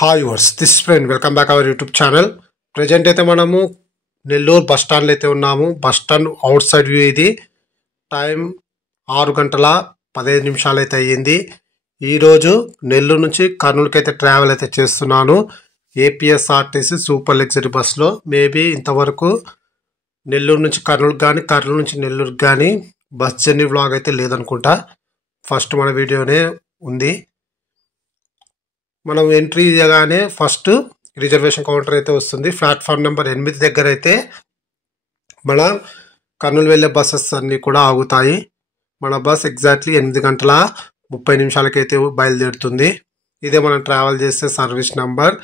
Hi viewers this friend welcome back our YouTube channel. Present అయితే మనము Nellore bus స్టాండ్లో అయితే ఉన్నాము. Bus stand outside view ఇది. టైం 6:15 అయితే అయ్యింది. ఈరోజు నెల్లూరు నుంచి కర్నూలుకి అయితే ట్రావెల్ అయితే చేస్తున్నాను. ఏపీఎస్ఆర్టీసీ సూపర్ లగ్జరీ బస్సులో. మేబీ ఇంతవరకు నెల్లూరు నుంచి కర్నూలుకి కానీ కర్నూలు నుంచి నెల్లూరుకి కానీ బస్ జర్నీ వ్లాగ్ అయితే లేదనుకుంటా. ఫస్ట్ మన వీడియోనే ఉంది. మనం ఎంట్రీ చేయగానే ఫస్ట్ రిజర్వేషన్ కౌంటర్ అయితే వస్తుంది. ప్లాట్ఫామ్ నెంబర్ 8 దగ్గర అయితే మన కర్నూలు వెళ్ళే బస్సెస్ అన్నీ కూడా ఆగుతాయి. మన బస్ ఎగ్జాక్ట్లీ 8:30 అయితే బయలుదేరుతుంది. ఇదే మనం ట్రావెల్ చేసే సర్వీస్ నంబర్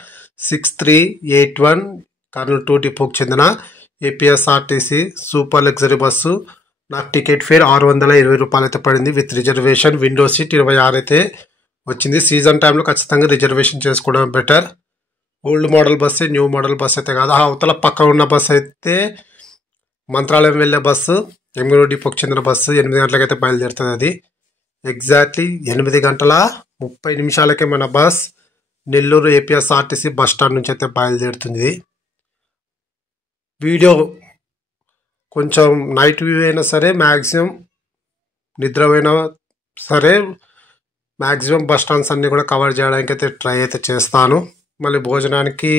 6381 కర్నూలు 2 డిపోకి చెందిన ఏపీఎస్ఆర్టీసీ సూపర్ లగ్జరీ బస్సు. నాకు టికెట్ ఫేర్ 620 రూపాయలు అయితే పడింది. With reservation. విండో సీట్ 26 అయితే వచ్చింది. సీజన్ టైంలో ఖచ్చితంగా రిజర్వేషన్ చేసుకోవడం బెటర్. ఓల్డ్ మోడల్ బస్సే, న్యూ మోడల్ బస్ అయితే కాదు. అవతల పక్క ఉన్న బస్సు అయితే మంత్రాలయం వెళ్ళే బస్సు, ఎమ్మిగనూరు డిపోకి చెందిన బస్సు 8 గంటలకైతే బయలుదేరుతుంది. అది ఎగ్జాక్ట్లీ 8:30 మన bus Nellore APSRTC bus stand నుంచి అయితే బయలుదేరుతుంది. వీడియో కొంచెం నైట్ వ్యూ అయినా సరే, మ్యాక్సిమం నిద్రపోయినా సరే, మ్యాక్సిమం బస్ స్టాండ్స్ అన్నీ కూడా కవర్ చేయడానికి అయితే ట్రై అయితే చేస్తాను. మళ్ళీ భోజనానికి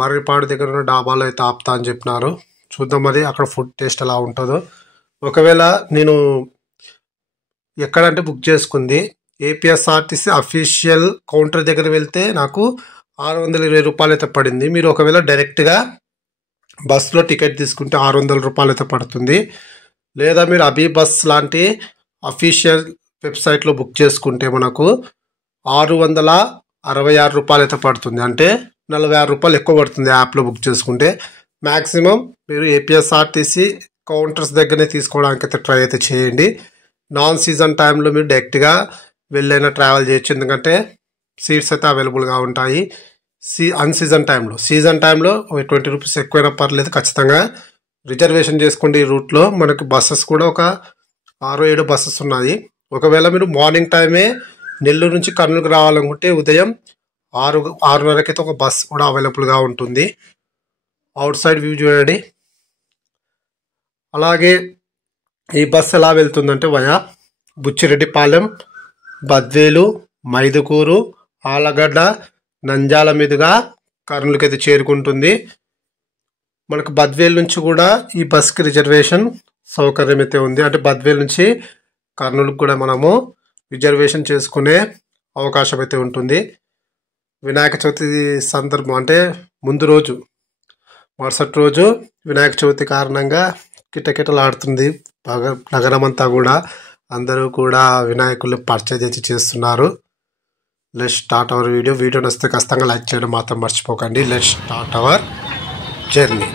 మర్రిపాడు దగ్గర ఉన్న డాబాలో అయితే ఆపుతా అని చెప్పినారు. చూద్దాం మరి అక్కడ ఫుడ్ టేస్ట్ ఎలా ఉంటుందో. ఒకవేళ నేను ఎక్కడంటే బుక్ చేసుకుంది ఏపీఎస్ఆర్టీసీ అఫీషియల్ కౌంటర్ దగ్గర వెళ్తే నాకు 620 రూపాయలు అయితే పడింది. మీరు ఒకవేళ డైరెక్ట్గా బస్సులో టికెట్ తీసుకుంటే 600 రూపాయలు అయితే పడుతుంది. లేదా మీరు అభి బస్ లాంటి అఫీషియల్ వెబ్సైట్లో బుక్ చేసుకుంటే మనకు 666 రూపాయలు అయితే పడుతుంది. అంటే 46 రూపాయలు ఎక్కువ పడుతుంది యాప్లో బుక్ చేసుకుంటే. మ్యాక్సిమం మీరు ఏపీఎస్ఆర్టీసీ కౌంటర్స్ దగ్గరనే తీసుకోవడానికి అయితే ట్రై అయితే చేయండి. నాన్ సీజన్ టైంలో మీరు డైరెక్ట్గా వెళ్ళైనా ట్రావెల్ చేయొచ్చు, ఎందుకంటే సీట్స్ అయితే అవైలబుల్గా ఉంటాయి. అన్సీజన్ టైంలో, సీజన్ టైంలో 20 రూపీస్ ఎక్కువైనా పర్లేదు, ఖచ్చితంగా రిజర్వేషన్ చేసుకోండి. ఈ రూట్లో మనకి బస్సెస్ కూడా ఒక 6-7 బస్సెస్ ఉన్నాయి. ఒకవేళ మీరు మార్నింగ్ టైమే నెల్లూరు నుంచి కర్నూలుకి రావాలనుకుంటే ఉదయం 6:30 ఒక బస్ కూడా అవైలబుల్గా ఉంటుంది. అవుట్ సైడ్ వ్యూ చూడండి. అలాగే ఈ బస్ ఎలా వెళ్తుందంటే వయా బుచ్చిరెడ్డిపాలెం, బద్వేలు, మైదుకూరు, ఆలగడ్డ, నంద్యాల మీదుగా కర్నూలుకి అయితే చేరుకుంటుంది. మనకు బద్వేలు నుంచి కూడా ఈ బస్కి రిజర్వేషన్ సౌకర్యం అయితే ఉంది. అంటే బద్వేలు నుంచి కర్నూలుకు కూడా మనము రిజర్వేషన్ చేసుకునే అవకాశం అయితే ఉంటుంది. వినాయక చవితి సందర్భం అంటే ముందు రోజు, మరుసటి రోజు వినాయక చవితి కారణంగా కిటకిటలాడుతుంది నగరం అంతా కూడా. అందరూ కూడా వినాయకులు పర్చేజ్ చేస్తున్నారు. Let's start our video. Video నచ్చితే ఖచ్చితంగా లైక్ చేయడం మాత్రం మర్చిపోకండి. Let's start our journey.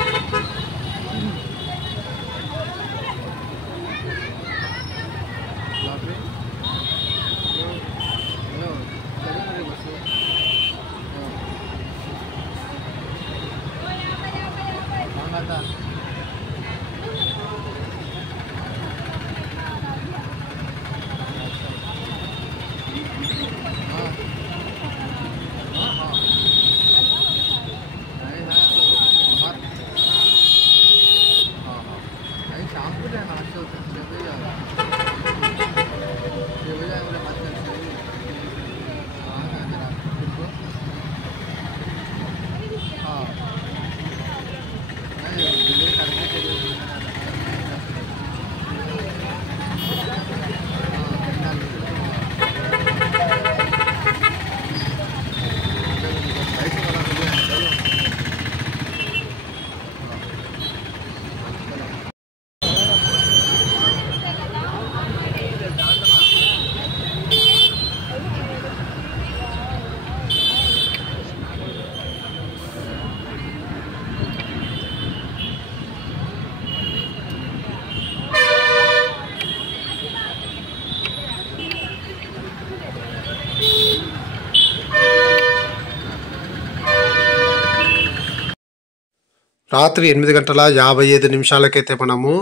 రాత్రి 8:55 మనము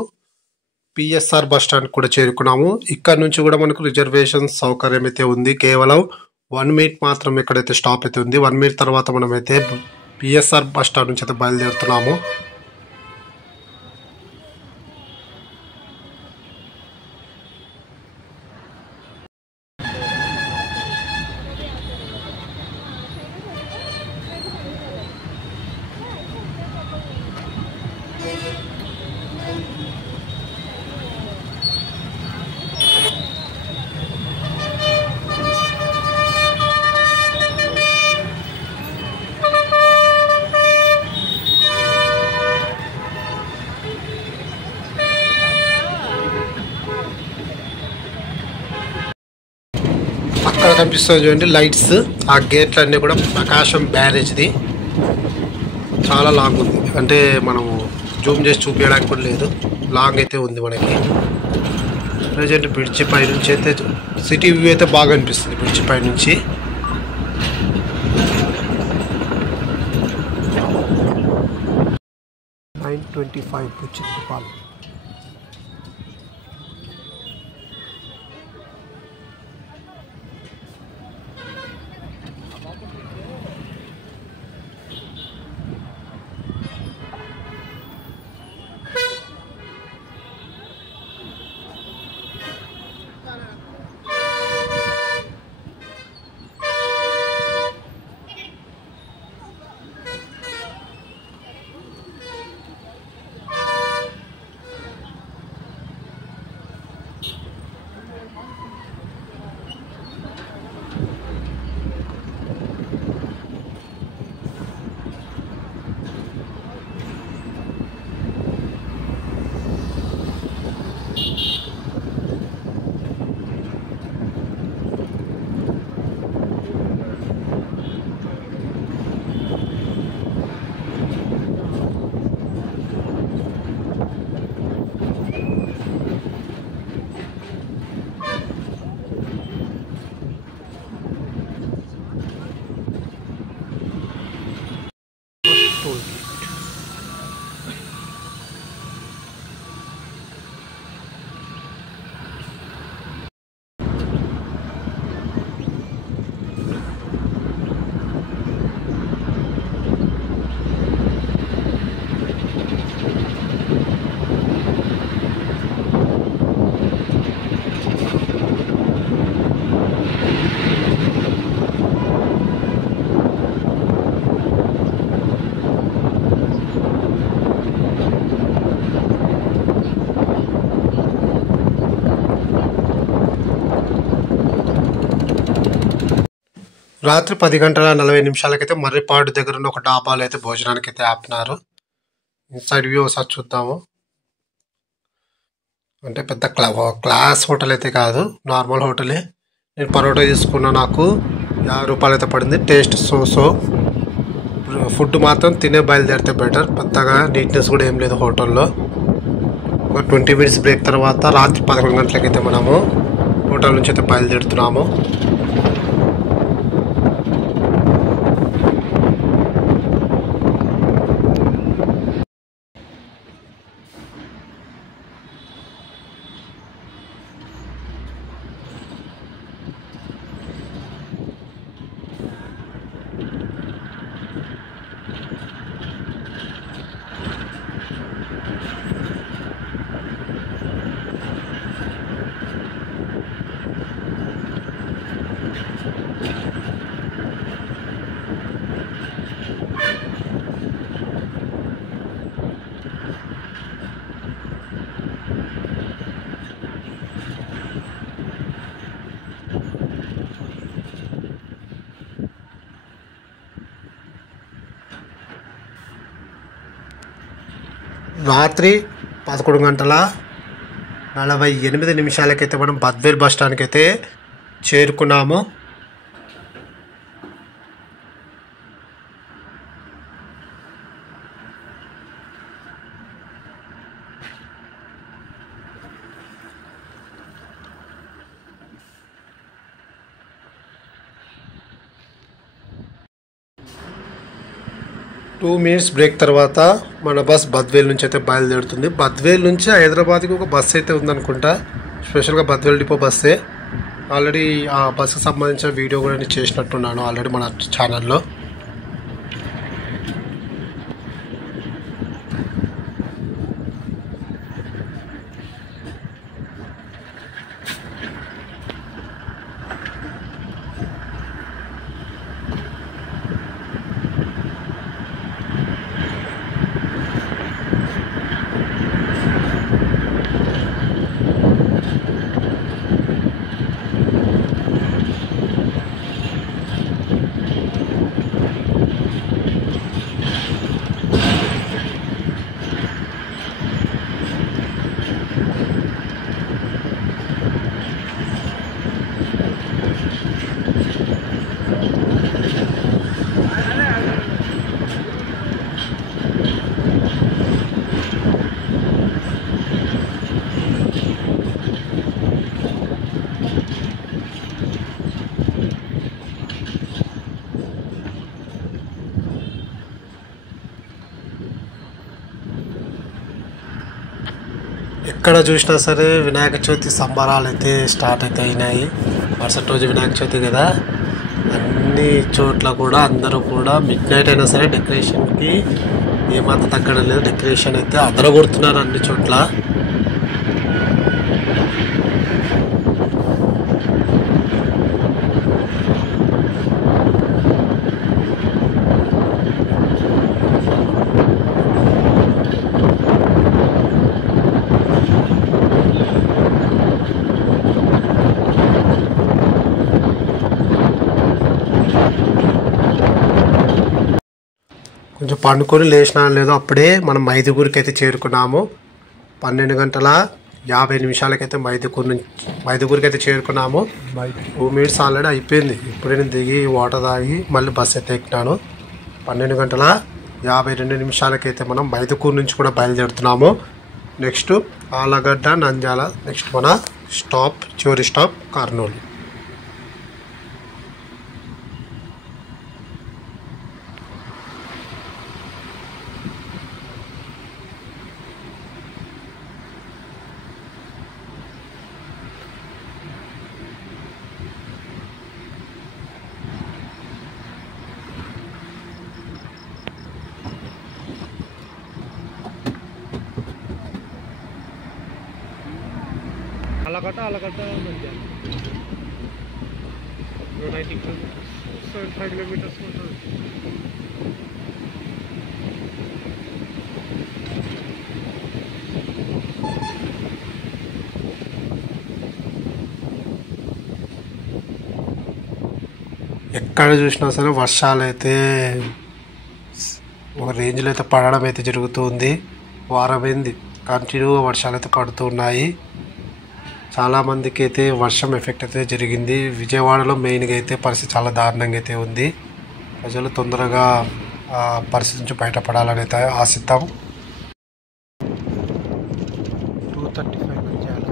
పిఎస్ఆర్ బస్ స్టాండ్ కూడా చేరుకున్నాము. ఇక్కడ నుంచి కూడా మనకు రిజర్వేషన్ సౌకర్యం అయితే ఉంది. కేవలం 1 మినిట్ మాత్రం ఇక్కడైతే స్టాప్ అయితే ఉంది. 1 మినిట్ తర్వాత మనమైతే పిఎస్ఆర్ బస్ స్టాండ్ నుంచి అయితే బయలుదేరుతున్నాము. అక్కడ కనిపిస్తుంది చూడండి లైట్స్. ఆ గేట్లు అన్నీ కూడా ప్రకాశం బ్యారేజ్ది. చాలా లాంగ్ ఉంది, అంటే మనము జూమ్ చేసి చూపించడానికి కూడా లేదు, లాంగ్ అయితే ఉంది మనకి. ప్రజెంట్ బ్రిడ్జి పై నుంచి అయితే సిటీ వ్యూ అయితే బాగా అనిపిస్తుంది బ్రిడ్జి పై నుంచి. $9.25 బుచ్చిరెడ్డిపాలెం. రాత్రి 10:40 మర్రిపాడు దగ్గర ఉన్న ఒక డాబాలో అయితే భోజనానికి అయితే ఆపినారు. ఇన్సైడ్ వ్యూ ఒకసారి చూద్దాము. అంటే పెద్ద క్లాస్ హోటల్ అయితే కాదు, నార్మల్ హోటలే. నేను పరోటా తీసుకున్నా, నాకు ₹50 అయితే పడింది. టేస్ట్ సో ఫుడ్ మాత్రం తినే బయలుదేరితే బెటర్. పెద్దగా నీట్నెస్ కూడా ఏం లేదు హోటల్లో. ఒక 20 మినిట్స్ బ్రేక్ తర్వాత రాత్రి 11 గంటలకైతే మనము హోటల్ నుంచి అయితే బయలుదేరుతున్నాము. రాత్రి 11:48 మనం బద్వేల్ బస్ స్టాండ్కి అయితే చేరుకున్నాము. టూ మినిట్స్ బ్రేక్ తర్వాత మన బస్ బద్వేల్ నుంచి అయితే బయలుదేరుతుంది. బద్వేల్ నుంచి హైదరాబాద్కి ఒక బస్సు అయితే ఉందనుకుంటా, స్పెషల్గా బద్వేల్ డిపో బస్సే. ఆల్రెడీ ఆ బస్సుకు సంబంధించిన వీడియో కూడా నేను చేసినట్టున్నాను ఆల్రెడీ మన ఛానల్లో. ఎక్కడ చూసినా సరే వినాయక చవితి సంబరాలు అయితే స్టార్ట్ అయితే అయినాయి. మరుసటి రోజు వినాయక చవితి కదా, అన్ని చోట్ల కూడా అందరూ కూడా మిడ్ నైట్ అయినా సరే డెకరేషన్కి ఏమాత్రం తగ్గడం లేదు. డెకరేషన్ అయితే అదరగొడుతున్నారు అన్ని చోట్ల. కొంచెం పండుకొని లేచినా లేదో అప్పుడే మనం మైదుగూరికి అయితే చేరుకున్నాము. 12:50 మైదుగూరికి అయితే చేరుకున్నాము. 2 మినిట్స్ ఆల్రెడీ అయిపోయింది. ఇప్పుడే నేను దిగి వాటర్ తాగి మళ్ళీ బస్సు అయితే ఎక్కినాను. 12:52 అయితే మనం మైదుగూరు నుంచి కూడా బయలుదేరుతున్నాము. నెక్స్ట్ ఆలగడ్డ, నంద్యాల, నెక్స్ట్ మన స్టాప్ చివరి స్టాప్ కర్నూలు. ఆలగడ్డ నంద్యాల 75 కిలోమీటర్స్ ఉంటుంది. ఎక్కడ చూసినా సరే వర్షాలు అయితే ఒక రేంజ్లో అయితే పడడం అయితే జరుగుతుంది. వారమైంది కంటిన్యూగా వర్షాలు అయితే పడుతూ ఉన్నాయి. చాలామందికి అయితే వర్షం ఎఫెక్ట్ అయితే జరిగింది. విజయవాడలో మెయిన్గా అయితే పరిస్థితి చాలా దారుణంగా అయితే ఉంది. ప్రజలు తొందరగా పరిస్థితి నుంచి బయటపడాలని అయితే ఆశిద్దాం. 2:35 నంద్యాల.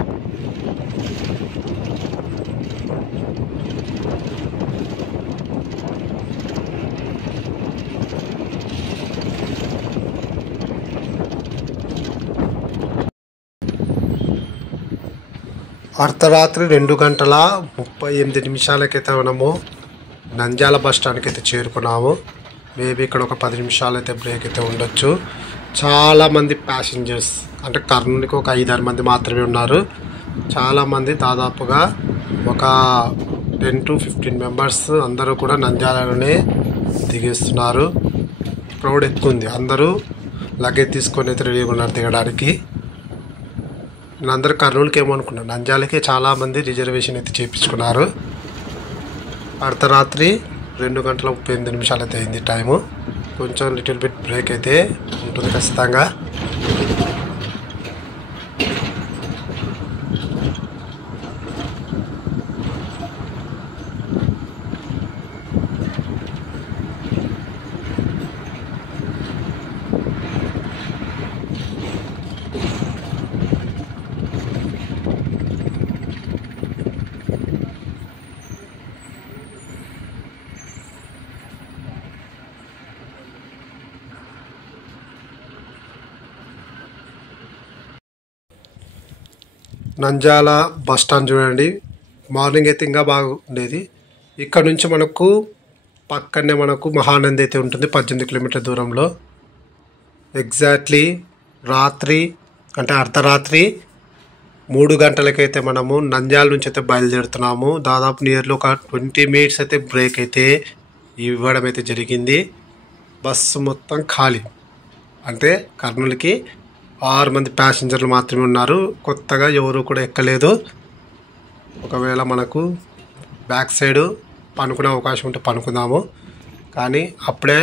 అర్ధరాత్రి 2:38 మనము నంద్యాల బస్ స్టాండ్కి అయితే చేరుకున్నాము. మేబీ ఇక్కడ ఒక 10 నిమిషాలు అయితే బ్రేక్ అయితే ఉండొచ్చు. చాలామంది ప్యాసింజర్స్ అంటే కర్నూలుకి ఒక 5-6 మంది మాత్రమే ఉన్నారు. చాలామంది దాదాపుగా ఒక 10 to 15 మెంబర్స్ అందరూ కూడా నంద్యాలలోనే దిగేస్తున్నారు. క్రౌడ్ ఎక్కువ ఉంది. అందరూ లగేజ్ తీసుకొని అయితే రెడీగా ఉన్నారు దిగడానికి. నేను అందరూ కర్నూలుకి ఏమనుకున్నాను, నంద్యాలకి చాలామంది రిజర్వేషన్ అయితే చేయించుకున్నారు. అర్ధరాత్రి 2:38 అయితే అయింది టైము. కొంచెం లిటిల్ బిట్ బ్రేక్ అయితే ఉంటుంది ఖచ్చితంగా. నంద్యాల బస్ స్టాండ్ చూడండి, మార్నింగ్ అయితే ఇంకా బాగుండేది. ఇక్కడ నుంచి మనకు పక్కనే మనకు మహానంది అయితే ఉంటుంది 18 కిలోమీటర్ల దూరంలో. ఎగ్జాక్ట్లీ రాత్రి అంటే అర్ధరాత్రి 3 గంటలకైతే మనము నంద్యాల నుంచి అయితే బయలుదేరుతున్నాము. దాదాపు నియర్లీ ఒక 20 మినిట్స్ అయితే బ్రేక్ అయితే ఇవ్వడం అయితే జరిగింది. బస్సు మొత్తం ఖాళీ. అంటే కర్నూలుకి 6 మంది ప్యాసింజర్లు మాత్రమే ఉన్నారు. కొత్తగా ఎవరు కూడా ఎక్కలేదు. ఒకవేళ మనకు బ్యాక్ సైడ్ పనుకునే అవకాశం ఉంటే పనుకుందాము, కానీ అప్పుడే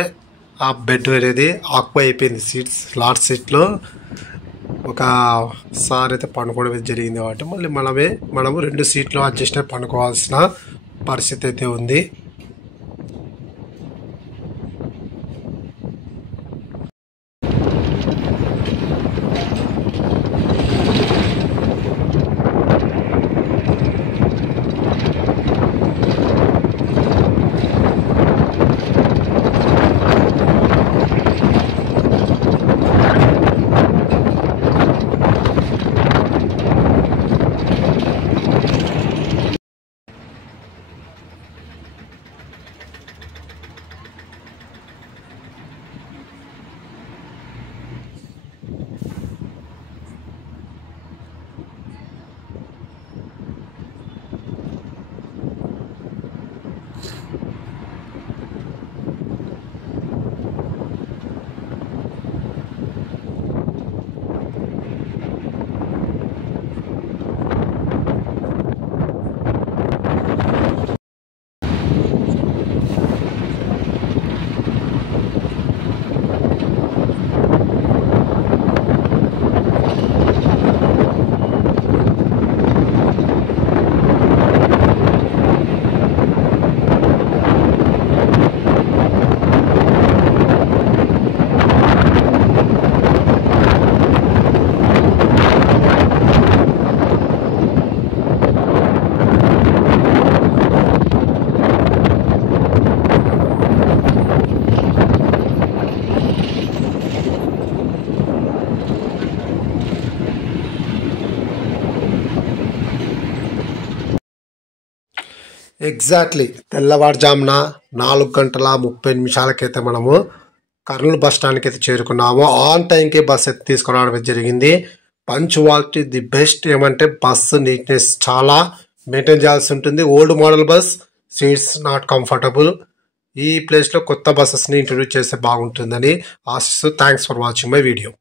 ఆ బెడ్ అనేది ఆక్యుపై అయిపోయింది. లాస్ట్ సీట్లో ఒక సార్ అయితే పనుకోవడం జరిగింది. కాబట్టి మళ్ళీ మనము 2 సీట్లు అడ్జస్ట్ అయి పనుకోవాల్సిన పరిస్థితి అయితే ఉంది. ఎగ్జాక్ట్లీ తెల్లవారుజామున 4:30 మనము కర్నూలు బస్ స్టాండ్కి అయితే చేరుకున్నాము. ఆన్ టైంకి బస్ అయితే తీసుకురావడం జరిగింది. Punctuality the best. ఏమంటే బస్సు నీట్నెస్ చాలా మెయింటైన్ చేయాల్సి ఉంటుంది. Old model bus, seats not comfortable. ఈ ప్లేస్లో కొత్త బస్సెస్ని ఇంట్రొడ్యూస్ చేస్తే బాగుంటుందని ఆశిస్తూ thanks for watching my video.